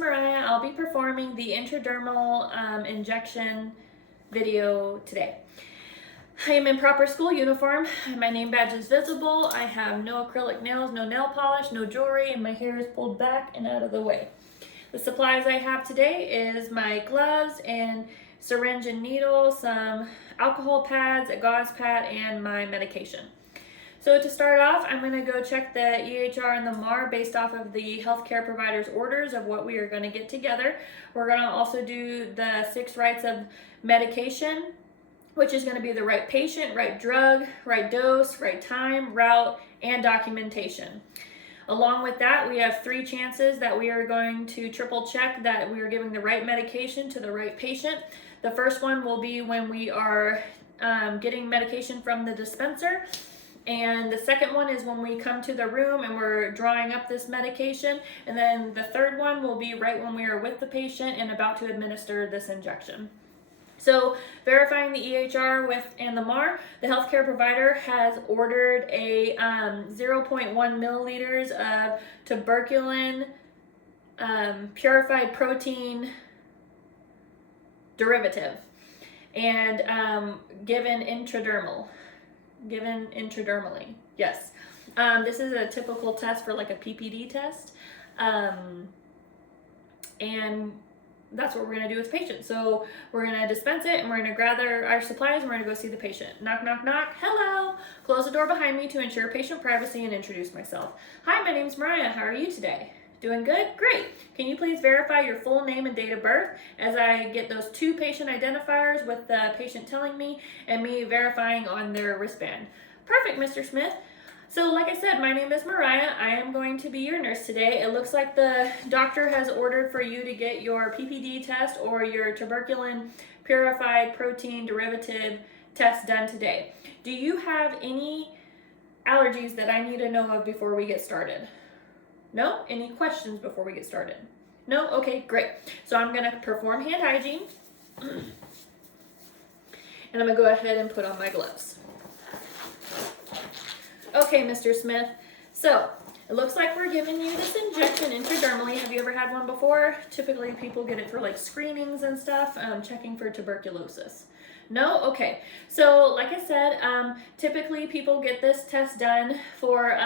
Mariah. I'll be performing the intradermal injection video today. I am in proper school uniform. My name badge is visible. I have no acrylic nails, no nail polish, no jewelry, and my hair is pulled back and out of the way. The supplies I have today is my gloves and syringe and needle, some alcohol pads, a gauze pad, and my medication. So to start off, I'm going to go check the EHR and the MAR based off of the healthcare provider's orders of what we are going to get together. We're going to also do the 6 rights of medication, which is going to be the right patient, right drug, right dose, right time, route, and documentation. Along with that, we have 3 chances that we are going to triple check that we are giving the right medication to the right patient. The first one will be when we are getting medication from the dispenser. And the second one is when we come to the room and we're drawing up this medication. And then the third one will be right when we are with the patient and about to administer this injection. So verifying the EHR and the MAR, the healthcare provider has ordered a 0.1 milliliters of tuberculin purified protein derivative and given intradermally. Yes. This is a typical test for like a PPD test. And that's what we're going to do with the patient. So we're going to dispense it and we're going to gather our supplies and we're going to go see the patient. Knock, knock, knock. Hello. Close the door behind me to ensure patient privacy and introduce myself. Hi, my name's Mariah. How are you today? Doing good? Great. Can you please verify your full name and date of birth as I get those 2 patient identifiers with the patient telling me and me verifying on their wristband? Perfect, Mr. Smith. So like I said, my name is Mariah. I am going to be your nurse today. It looks like the doctor has ordered for you to get your PPD test or your tuberculin purified protein derivative test done today. Do you have any allergies that I need to know of before we get started? No? Any questions before we get started? No? Okay, great. So I'm going to perform hand hygiene. And I'm going to go ahead and put on my gloves. Okay, Mr. Smith. So it looks like we're giving you this injection intradermally. Have you ever had one before? Typically people get it for like screenings and stuff, checking for tuberculosis. No? Okay. So like I said, typically people get this test done for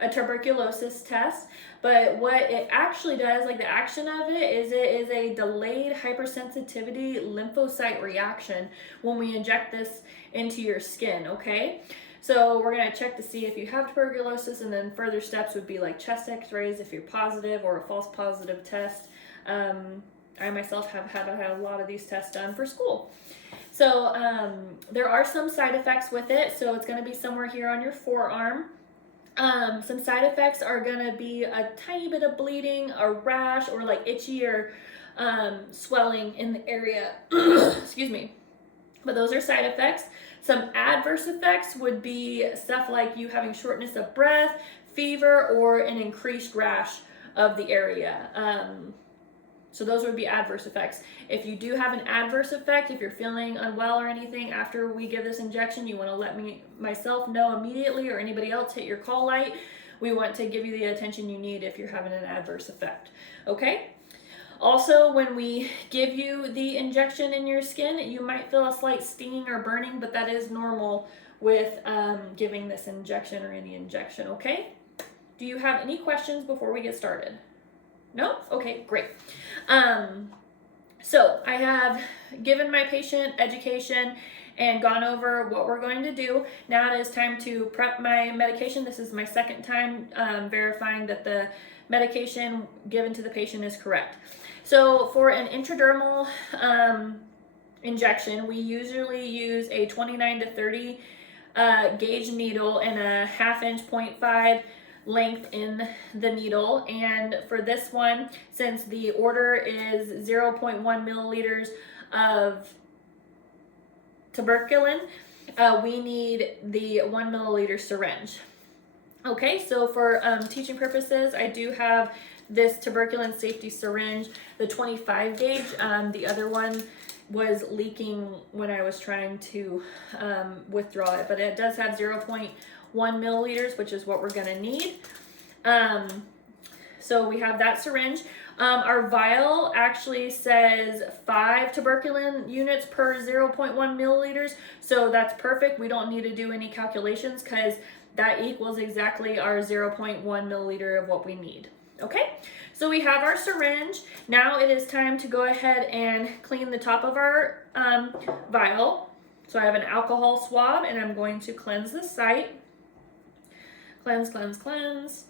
a tuberculosis test, but what it actually does, like the action of it is a delayed hypersensitivity lymphocyte reaction when we inject this into your skin, okay? So we're going to check to see if you have tuberculosis, and then further steps would be like chest x-rays if you're positive or a false positive test. I myself have had a lot of these tests done for school. So there are some side effects with it, so it's going to be somewhere here on your forearm. Some side effects are going to be a tiny bit of bleeding, a rash, or like itchy or swelling in the area. Excuse me. But those are side effects. Some adverse effects would be stuff like you having shortness of breath, fever, or an increased rash of the area. So those would be adverse effects. If you do have an adverse effect, if you're feeling unwell or anything after we give this injection, you want to let myself know immediately, or anybody else, hit your call light. We want to give you the attention you need if you're having an adverse effect. Okay? Also, when we give you the injection in your skin, you might feel a slight stinging or burning, but that is normal with giving this injection or any injection, okay? Do you have any questions before we get started? No? Okay, great. So I have given my patient education and gone over what we're going to do. Now it is time to prep my medication. This is my second time verifying that the medication given to the patient is correct. So for an intradermal injection, we usually use a 29 to 30 gauge needle and a 1/2 inch 0.5 length in the needle. And for this one, since the order is 0.1 milliliters of tuberculin, we need the 1 milliliter syringe. Okay, so for teaching purposes, I do have this tuberculin safety syringe, the 25 gauge. The other one was leaking when I was trying to withdraw it, but it does have 0.1 milliliters, which is what we're gonna need. So we have that syringe. Our vial actually says 5 tuberculin units per 0.1 milliliters, so that's perfect. We don't need to do any calculations because that equals exactly our 0.1 milliliter of what we need. Okay, so we have our syringe. Now it is time to go ahead and clean the top of our vial. So I have an alcohol swab and I'm going to cleanse the site. Cleanse, cleanse, cleanse.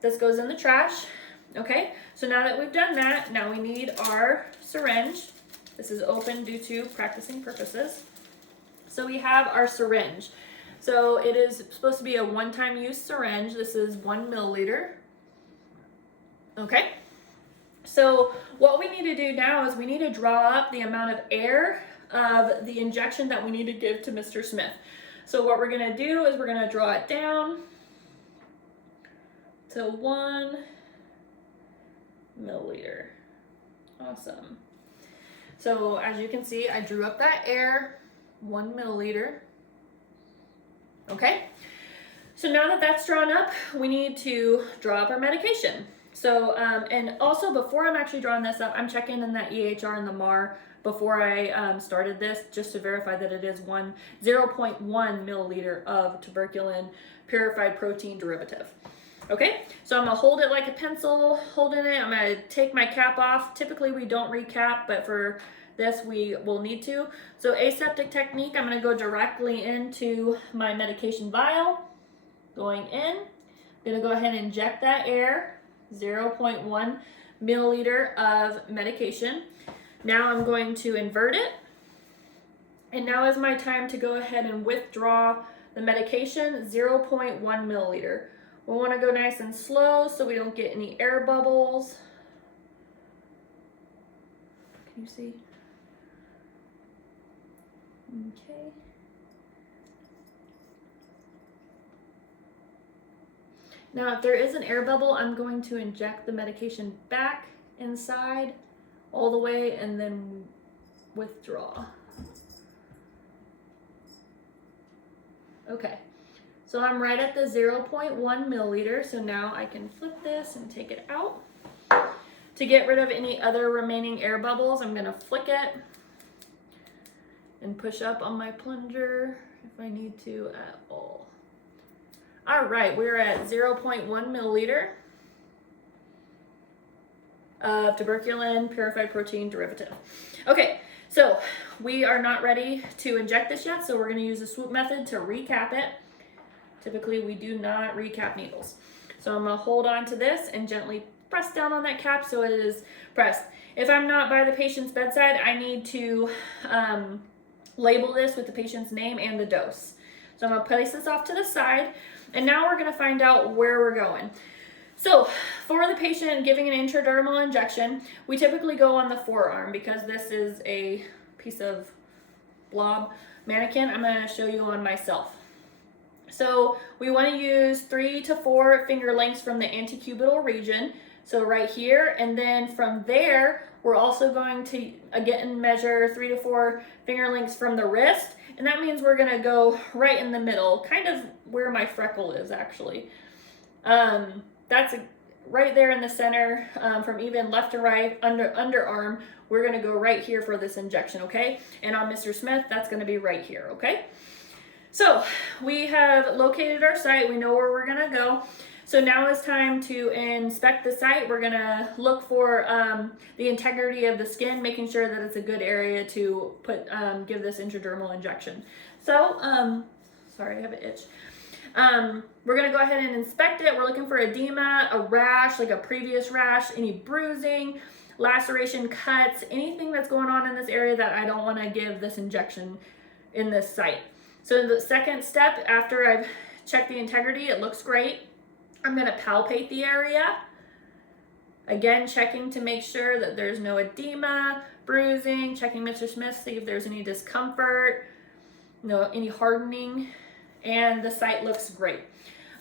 This goes in the trash. Okay, so now that we've done that, now we need our syringe. This is open due to practicing purposes. So we have our syringe. So it is supposed to be a one-time use syringe. This is 1 milliliter. Okay, so what we need to do now is we need to draw up the amount of air of the injection that we need to give to Mr. Smith. So what we're gonna do is we're gonna draw it down to 1 milliliter. Awesome. So as you can see, I drew up that air, 1 milliliter. Okay, so now that that's drawn up, we need to draw up our medication. So, and also before I'm actually drawing this up, I'm checking in that EHR and the MAR before I started this, just to verify that it is 0.1 milliliter of tuberculin purified protein derivative. Okay, so I'm gonna hold it like a pencil, holding it. I'm gonna take my cap off. Typically we don't recap, but for this we will need to. So aseptic technique, I'm gonna go directly into my medication vial. Going in, I'm gonna go ahead and inject that air, 0.1 milliliter of medication. Now I'm going to invert it. And now is my time to go ahead and withdraw the medication, 0.1 milliliter. We want to go nice and slow so we don't get any air bubbles. Can you see? Okay. Now, if there is an air bubble, I'm going to inject the medication back inside all the way and then withdraw. Okay. So I'm right at the 0.1 milliliter, so now I can flip this and take it out. To get rid of any other remaining air bubbles, I'm gonna flick it and push up on my plunger if I need to at all. All right, we're at 0.1 milliliter of tuberculin purified protein derivative. Okay, so we are not ready to inject this yet, so we're gonna use the swoop method to recap it. Typically, we do not recap needles. So I'm gonna hold on to this and gently press down on that cap so it is pressed. If I'm not by the patient's bedside, I need to label this with the patient's name and the dose. So I'm gonna place this off to the side, and now we're gonna find out where we're going. So for the patient giving an intradermal injection, we typically go on the forearm because this is a piece of blob mannequin. I'm gonna show you on myself. So we want to use 3 to 4 finger lengths from the antecubital region. So right here, and then from there, we're also going to again measure 3 to 4 finger lengths from the wrist. And that means we're gonna go right in the middle, kind of where my freckle is actually. That's right there in the center, from even left to right, underarm, we're gonna go right here for this injection, okay? And on Mr. Smith, that's gonna be right here, okay? So we have located our site, we know where we're gonna go. So now it's time to inspect the site. We're gonna look for the integrity of the skin, making sure that it's a good area to give this intradermal injection. So, sorry, I have an itch. We're gonna go ahead and inspect it. We're looking for edema, a rash, like a previous rash, any bruising, laceration, cuts, anything that's going on in this area that I don't wanna give this injection in this site. So the second step, after I've checked the integrity, it looks great. I'm gonna palpate the area. Again, checking to make sure that there's no edema, bruising, checking Mr. Smith, see if there's any discomfort, any hardening, and the site looks great.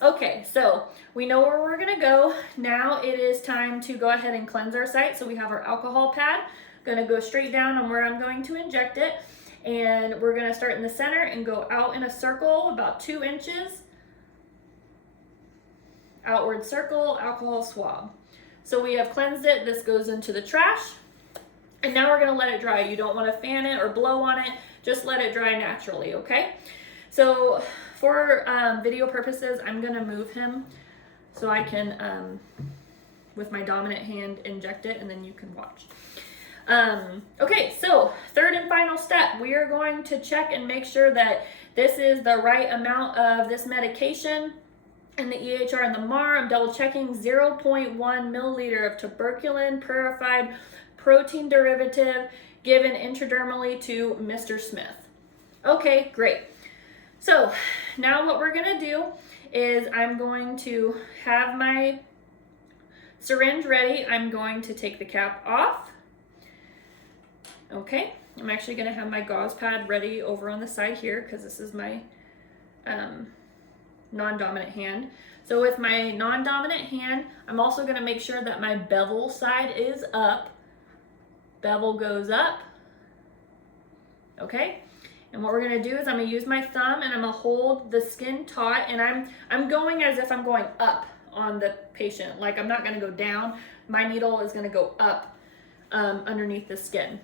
Okay, so we know where we're gonna go. Now it is time to go ahead and cleanse our site. So we have our alcohol pad. Gonna go straight down on where I'm going to inject it. And we're gonna start in the center and go out in a circle about 2 inches. Outward circle, alcohol swab. So we have cleansed it. This goes into the trash. And now we're gonna let it dry. You don't wanna fan it or blow on it. Just let it dry naturally, okay? So for video purposes, I'm gonna move him so I can, with my dominant hand, inject it, and then you can watch. Okay, so third and final step, we are going to check and make sure that this is the right amount of this medication and the EHR and the MAR. I'm double checking 0.1 milliliter of tuberculin purified protein derivative given intradermally to Mr. Smith. Okay, great. So now what we're gonna do is I'm going to have my syringe ready. I'm going to take the cap off. Okay, I'm actually gonna have my gauze pad ready over on the side here because this is my non-dominant hand. So with my non-dominant hand, I'm also gonna make sure that my bevel side is up. Bevel goes up, okay? And what we're gonna do is I'm gonna use my thumb and I'm gonna hold the skin taut, and I'm going as if I'm going up on the patient. Like I'm not gonna go down. My needle is gonna go up underneath the skin.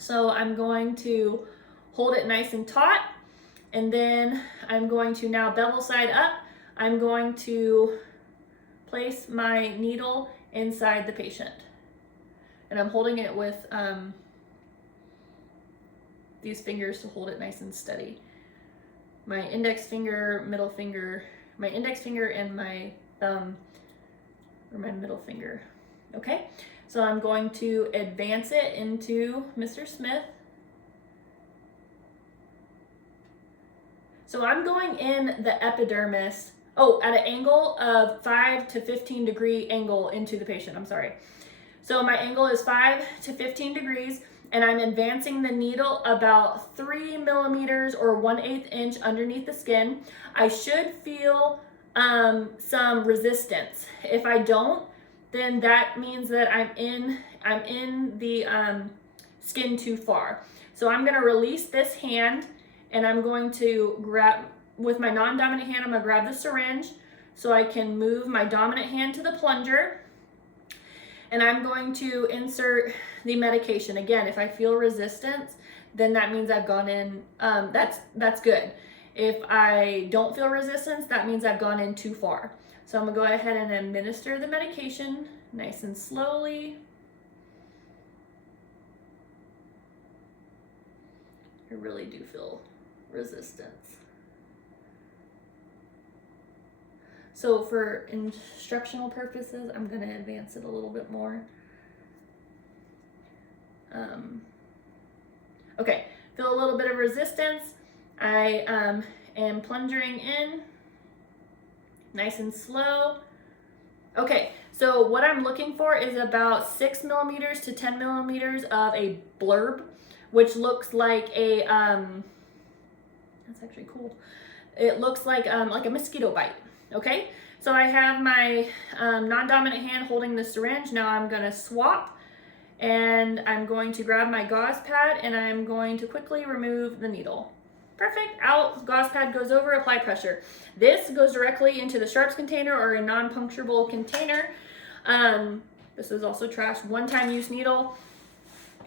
So I'm going to hold it nice and taut, and then I'm going to now bevel side up. I'm going to place my needle inside the patient. And I'm holding it with these fingers to hold it nice and steady. My index finger, middle finger, my index finger and my thumb, or my middle finger. Okay, so I'm going to advance it into Mr. Smith. So I'm going in the epidermis, at an angle of 5 to 15 degree angle into the patient, I'm sorry. So my angle is 5 to 15 degrees, and I'm advancing the needle about 3 millimeters or 1/8 inch underneath the skin. I should feel some resistance. If I don't, then that means that I'm in the skin too far. So I'm gonna release this hand, and I'm going to grab, with my non-dominant hand, I'm gonna grab the syringe so I can move my dominant hand to the plunger. And I'm going to insert the medication. Again, if I feel resistance, then that means I've gone in, that's good. If I don't feel resistance, that means I've gone in too far. So I'm gonna go ahead and administer the medication nice and slowly. I really do feel resistance. So for instructional purposes, I'm gonna advance it a little bit more. Okay, feel a little bit of resistance. I am plunging in, nice and slow. Okay, so what I'm looking for is about 6 millimeters to 10 millimeters of a blurb, which looks like a, that's actually cool. It looks like a mosquito bite. Okay, so I have my non-dominant hand holding the syringe. Now I'm gonna swap, and I'm going to grab my gauze pad, and I'm going to quickly remove the needle. Perfect, out, gauze pad goes over, apply pressure. This goes directly into the sharps container or a non-puncturable container. This is also trash, one-time use needle.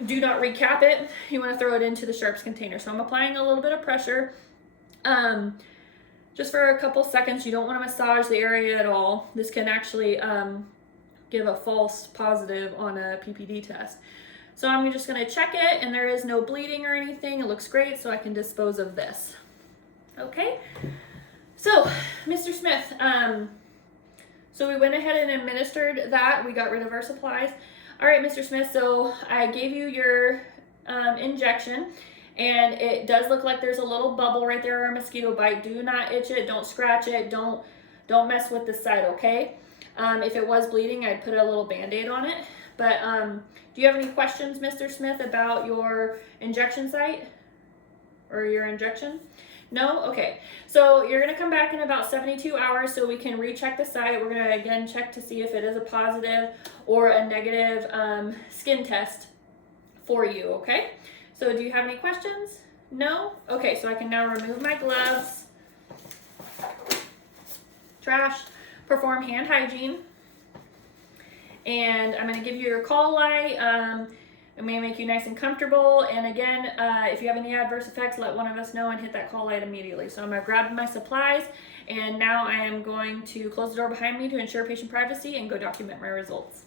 Do not recap it. You wanna throw it into the sharps container. So I'm applying a little bit of pressure. Just for a couple seconds. You don't want to massage the area at all. This can actually give a false positive on a PPD test. So I'm just going to check it, and there is no bleeding or anything. It looks great, so I can dispose of this. Okay, so Mr. Smith, so we went ahead and administered that. We got rid of our supplies. All right, Mr. Smith, so I gave you your injection. And it does look like there's a little bubble right there, or a mosquito bite. Do not itch it, don't scratch it, don't mess with the site, okay? If it was bleeding, I'd put a little Band-Aid on it. But do you have any questions, Mr. Smith, about your injection site or your injection? No? Okay. So you're gonna come back in about 72 hours so we can recheck the site. We're gonna again check to see if it is a positive or a negative skin test for you, okay? So do you have any questions? No? Okay, so I can now remove my gloves, trash, perform hand hygiene, And I'm going to give you your call light. I'm going to make you nice and comfortable. And again, if you have any adverse effects, let one of us know and hit that call light immediately. So I'm going to grab my supplies, and now I am going to close the door behind me to ensure patient privacy and go document my results.